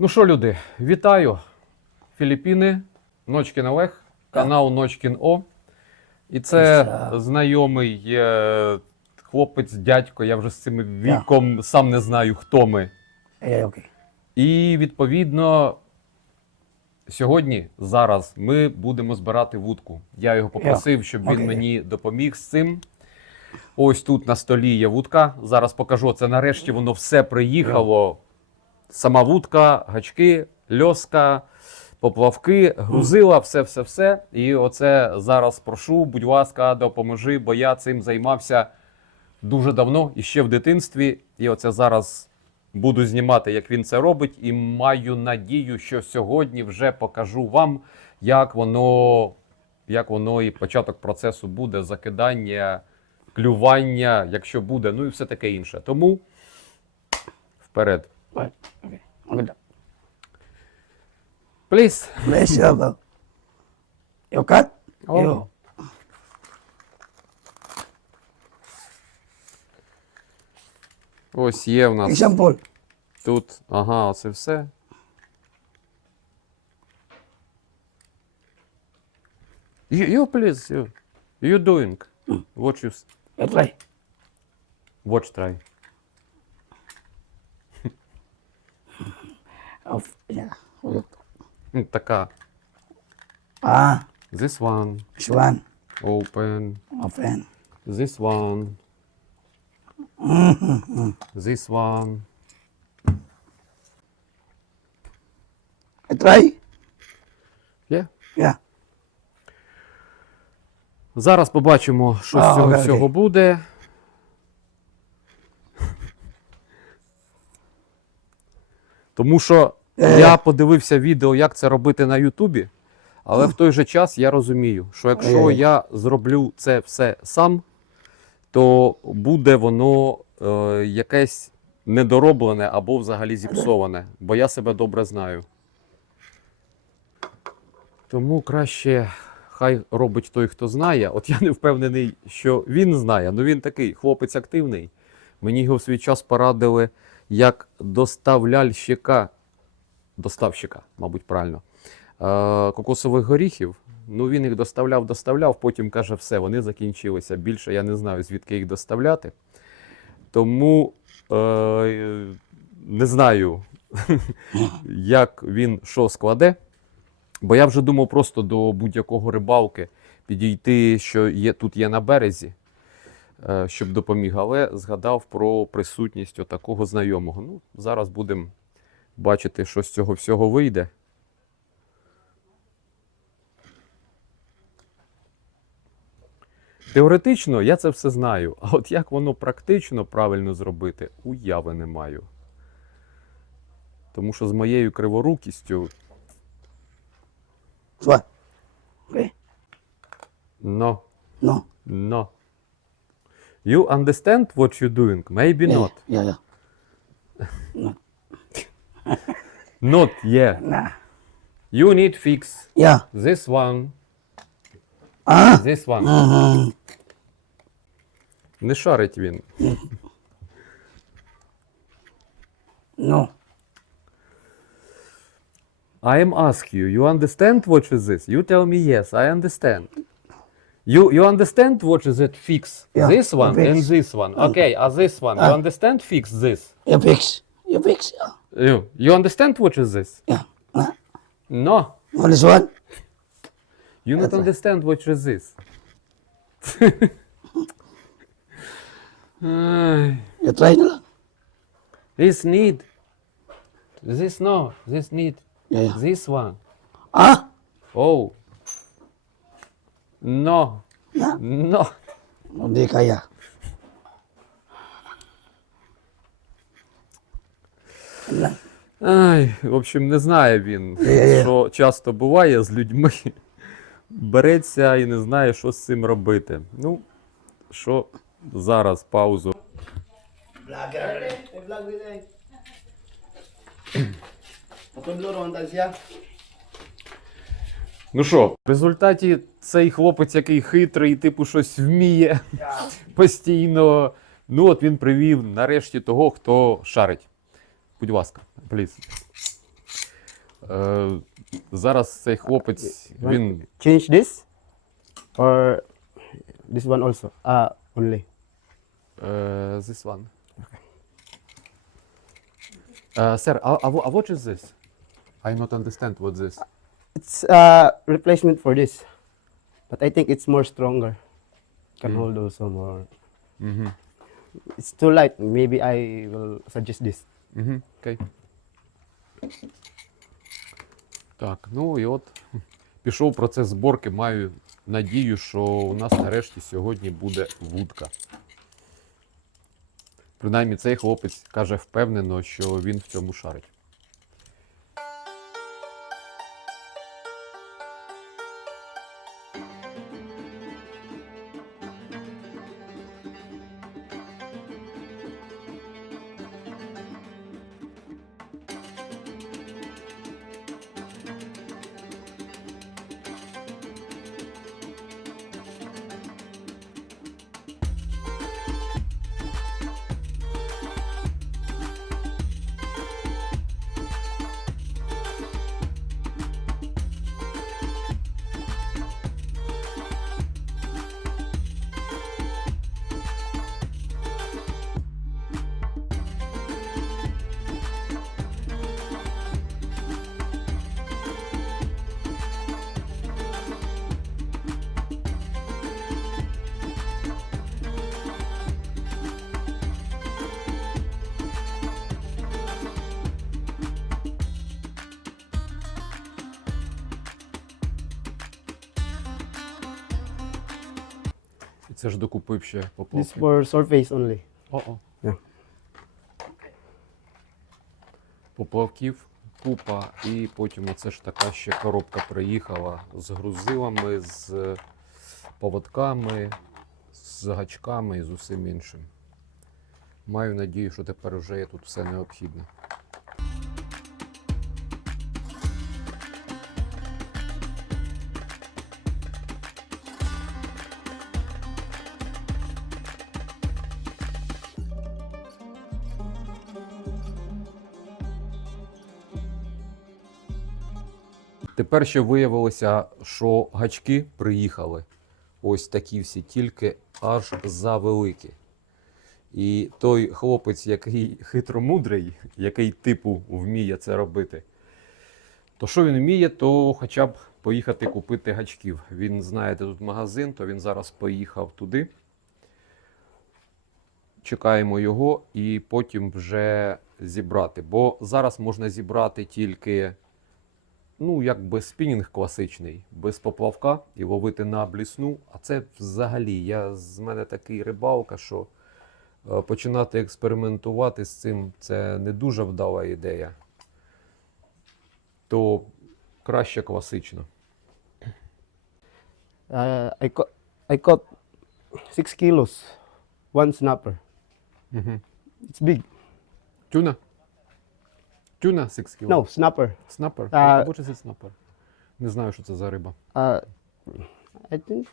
Ну що, люди, вітаю. Філіппіни, Ночкін Олег, канал Ночкін О. І це знайомий е, хлопець, дядько, я вже з цим віком сам не знаю, хто ми. Е, окей. І відповідно, сьогодні, зараз, ми будемо збирати вудку. Я його попросив, щоб він Окей. мені допоміг з цим. Ось тут на столі є вудка. Зараз покажу. Це нарешті воно все приїхало. Сама вудка, гачки, льоска, поплавки, грузила, все, все, все. І оце зараз прошу, будь ласка, допоможи, бо я цим займався дуже давно і ще в дитинстві. І оце зараз буду знімати, як він це робить, і маю надію, що сьогодні вже покажу вам, як воно, як воно і початок процесу буде, закидання, клювання, якщо буде, ну і все таке інше. Тому вперед. Please. Bless you, bro. You cut? О. You. Ось є в нас Example. тут. Ага, оце все. You, you please, you. You doing. What you s- You try. watch try. Of, yeah. Така. Ah, This one. this one, Open. friend. This one. This one. I try? Yeah. Yeah. Зараз побачимо, що А, з цього окей, всього окей. буде. Тому що Е. я подивився відео, як це робити на Ютубі, але в той же час я розумію, що якщо Е. я зроблю це все сам, то буде воно е, якесь недороблене або взагалі зіпсоване, бо я себе добре знаю. Тому краще хай робить той, хто знає. От я не впевнений, що він знає. Ну він такий хлопець активний. Мені його в свій час порадили як доставляльщика, доставщика, мабуть, правильно, е, кокосових горіхів. Ну він їх доставляв, доставляв, потім каже, все, вони закінчилися. Більше я не знаю, звідки їх доставляти. Тому е, не знаю, як він що складе. Бо я вже думав просто до будь-якого рибалки підійти, що є, тут є на березі, е, щоб допоміг, але згадав про присутність такого знайомого. Ну, зараз будемо бачити, що з цього всього вийде. Теоретично я це все знаю, а от як воно практично правильно зробити, уяви не маю. Тому що з моєю криворукістю. Okay. no. No. No. You understand what you're doing? Maybe Yeah, not. Yeah, yeah. Not yeah. Nah. You need fix Yeah. this one, Ah. this one. Mm-hmm. Не шарить він. No. I am ask you, you understand what is this? You tell me yes, I understand. You you understand what is it fix? Yeah, this one fix. and this one. Okay, uh, this one. You Ah. understand fix this? You fix. You fix. Yeah. You you understand what is this? Yeah. No. Oh, this one? You not That's understand what is this. You try lang. This need. This no. This need. Yeah, yeah. This one. Ah. Oh. No. Yeah. No. Hindi kaya. Ай, в общем, не знає він, що часто буває з людьми. Береться і не знає, що з цим робити. Ну, що зараз паузу. Ну що, в результаті цей хлопець, який хитрий, типу, щось вміє постійно. Ну, от він привів нарешті того, хто шарить. Будь ласка, пліз. Е, зараз цей хлопець, він Change this or this one also? Ah, only. Uh, this one. Uh, sir, uh, uh, wha- what is this? I not understand what this. It's a replacement for this, but I think it's more stronger. Can hold also more. Угу. It's too light. Maybe I will suggest this. Угу. Окей. Так, ну і от пішов процес зборки. Маю надію, що у нас нарешті сьогодні буде вудка. Принаймні цей хлопець каже впевнено, що він в цьому шарить. Це ж докупив ще This поплавки. for surface only. О-о. Yeah. Поплавків купа, і потім оце ж така ще коробка приїхала з грузилами, з поводками, з гачками і з усім іншим. Маю надію, що тепер вже є тут все необхідне. Тепер ще виявилося, що гачки приїхали. Ось такі всі, тільки аж завеликі. І той хлопець, який хитромудрий, який типу вміє це робити, то що він вміє, то хоча б поїхати купити гачків. Він знає, де тут магазин, то він зараз поїхав туди. Чекаємо його і потім вже зібрати. Бо зараз можна зібрати тільки ну, якби спінінг класичний, без поплавка і ловити на блісну. А це взагалі, я з мене такий рибалка, що е, починати експериментувати з цим це не дуже вдала ідея. То краще класично. Uh, I caught I caught six kilos, one snapper. Угу. It's big. Тюна? Тюна 6 кг? No, snapper. Снапер? А- Боже, це снапер. Не знаю, що це за риба. Uh, I think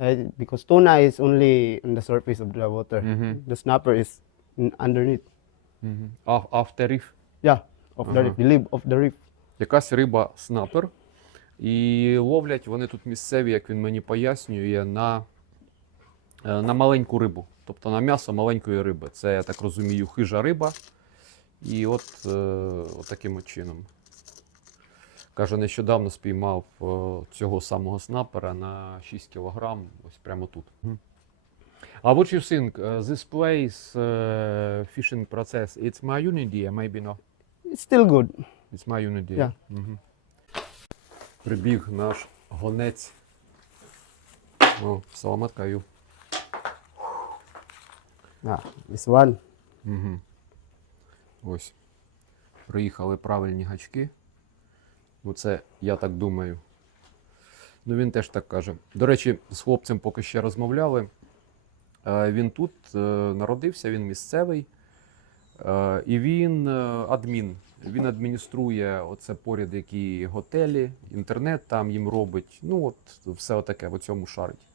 I, because tuna is only on the surface of the water. Mhm. The snapper is underneath. Угу. А, авторів. Yeah, of the reef, the lip of the reef. якась риба снапер. І ловлять вони тут місцеві, як він мені пояснює, на, е, на маленьку рибу. Тобто на м'ясо маленької риби. Це, я так розумію, хижа риба. І от, е, от таким от чином. Каже, нещодавно спіймав е, цього самого снапера на 6 кг, ось прямо тут. А what you think? Uh, this place uh, fishing process, it's my idea, maybe no? It's still good. It's my unit Yeah. Угу. Прибіг наш гонець. О, саламат каю. Ah, this one. Угу. Ось. Приїхали правильні гачки. Ну, це я так думаю. Ну, він теж так каже. До речі, з хлопцем поки ще розмовляли. Е, Він тут е, народився, він місцевий. Е, І він адмін. Він адмініструє оце поряд, які готелі, інтернет там їм робить. Ну, от все отаке в цьому шарить.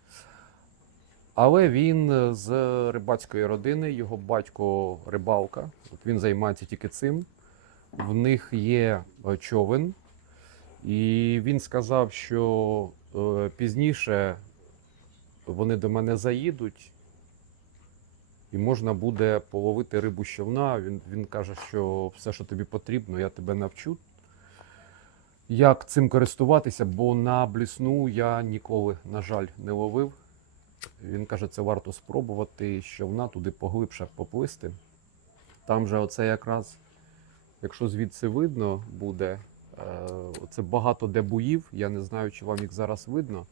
Але він е, з рибацької родини, його батько рибалка. От він займається тільки цим. В них є е, човен, і він сказав, що е, пізніше вони до мене заїдуть, і можна буде половити рибу з човна. Він, він каже, що все, що тобі потрібно, я тебе навчу. Як цим користуватися, бо на блісну я ніколи, на жаль, не ловив. Він каже, це варто спробувати з човна туди поглибше поплисти. Там же оце якраз, якщо звідси видно буде, е, це багато де буїв, я не знаю, чи вам їх зараз видно,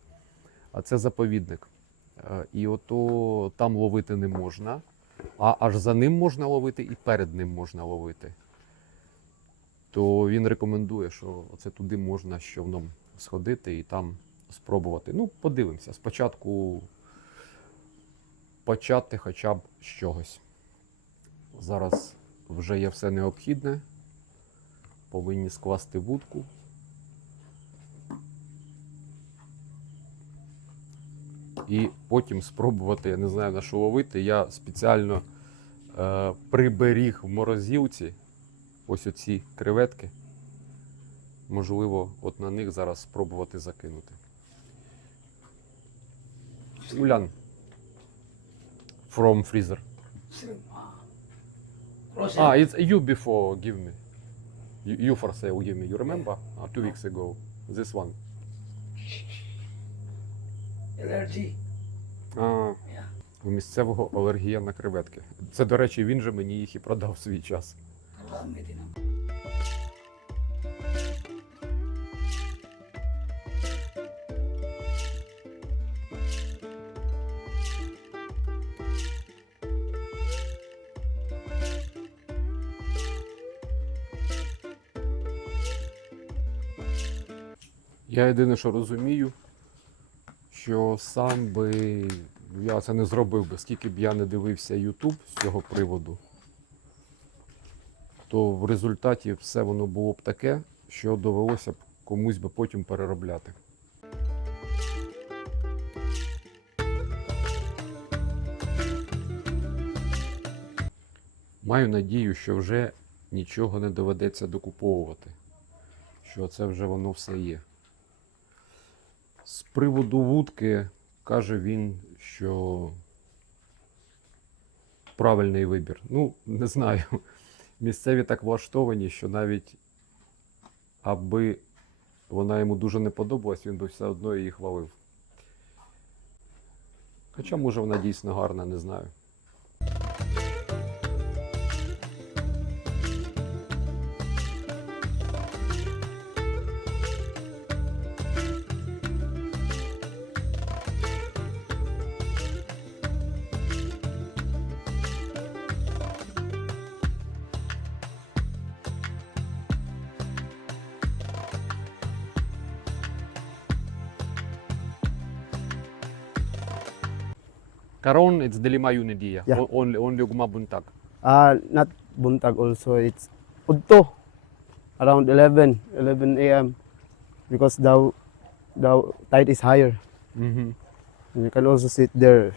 а це заповідник. Е, І ото там ловити не можна, а аж за ним можна ловити і перед ним можна ловити. То він рекомендує, що це туди можна з човном сходити і там спробувати. Ну, подивимося. Спочатку почати хоча б з чогось. Зараз вже є все необхідне. Повинні скласти вудку. І потім спробувати, я не знаю на що ловити. Я спеціально е, приберіг в морозилці ось оці креветки. Можливо, от на них зараз спробувати закинути. Улян. From freezer. Ah, it. it's you before give me. You, you for sale give me. You remember? Uh, two weeks ago. This one. Allergy. А, Yeah. у місцевого алергія на креветки. Це, до речі, він же мені їх і продав в свій час. Na. Я єдине, що розумію, що сам би я це не зробив би, скільки б я не дивився YouTube з цього приводу, то в результаті все воно було б таке, що довелося б комусь би потім переробляти. Маю надію, що вже нічого не доведеться докуповувати, що це вже воно все є. З приводу вудки каже він, що правильний вибір. Ну, не знаю. Місцеві так влаштовані, що навіть аби вона йому дуже не подобалась, він би все одно її хвалив. Хоча, може, вона дійсно гарна, не знаю. Karon, it's delima yun dia. Yeah. O- Only, only gumabuntag. Uh, not buntag also, it's udto. Around 11, 11 a.m. Because the, the tide is higher. Mm-hmm. And you can also sit there.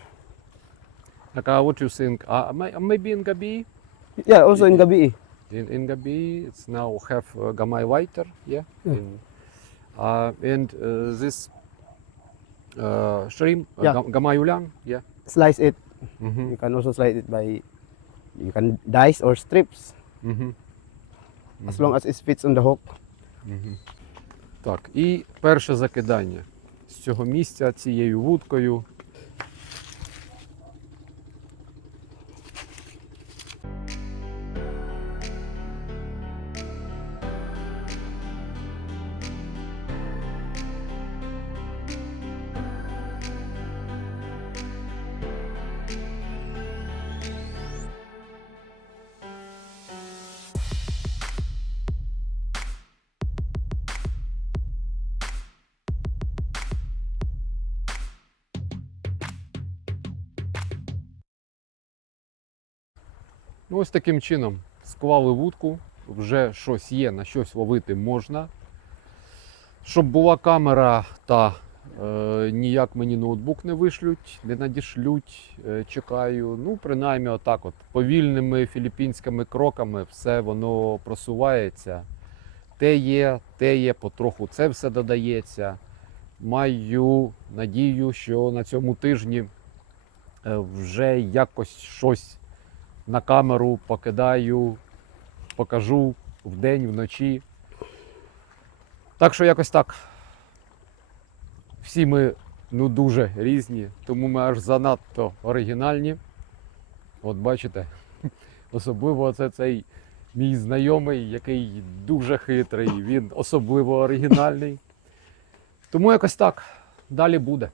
Naka, what you think? Uh, may, maybe in Gabi? Yeah, also in Gabi. In, in Gabi, it's now have uh, Gamay Whiter, yeah. Yeah. In, uh, and uh, this uh, shrimp, uh, Yeah. Ulang, yeah. Slice it. Mm-hmm. You can also slice it by, you can dice or strips. Mm-hmm. As long as it fits on the hook. Мгм. Так, і перше закидання з цього місця цією вудкою. Ну, ось таким чином склали вудку, вже щось є, на щось ловити можна. Щоб була камера, та е, ніяк мені ноутбук не вишлють, не надішлють, е, чекаю. Ну, принаймні, отак от повільними філіппінськими кроками все воно просувається. те є, те є, потроху це все додається. Маю надію, що на цьому тижні е, вже якось щось на камеру покидаю, покажу вдень, вночі. Так що якось так. Всі ми ну, дуже різні, тому ми аж занадто оригінальні. От бачите, особливо це цей мій знайомий, який дуже хитрий, він особливо оригінальний. Тому якось так. Далі буде.